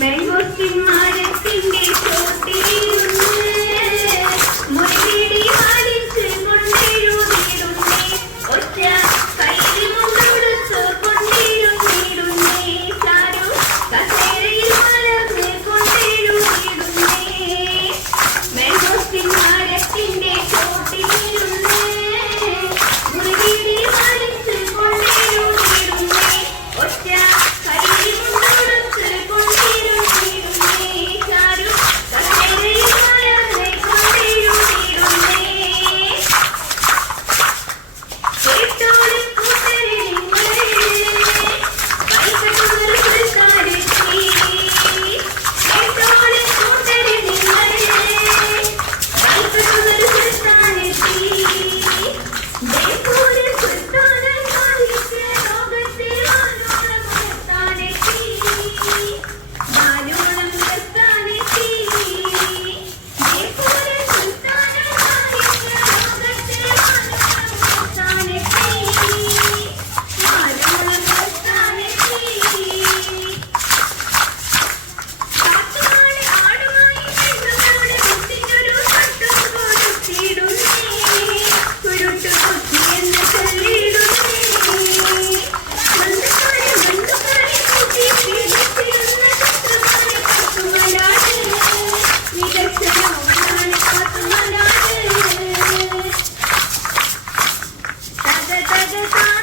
മെങ്കോസ്റ്റിൻ മരത്തിന്റെ ചോട്ടിൽ Hadi tamam.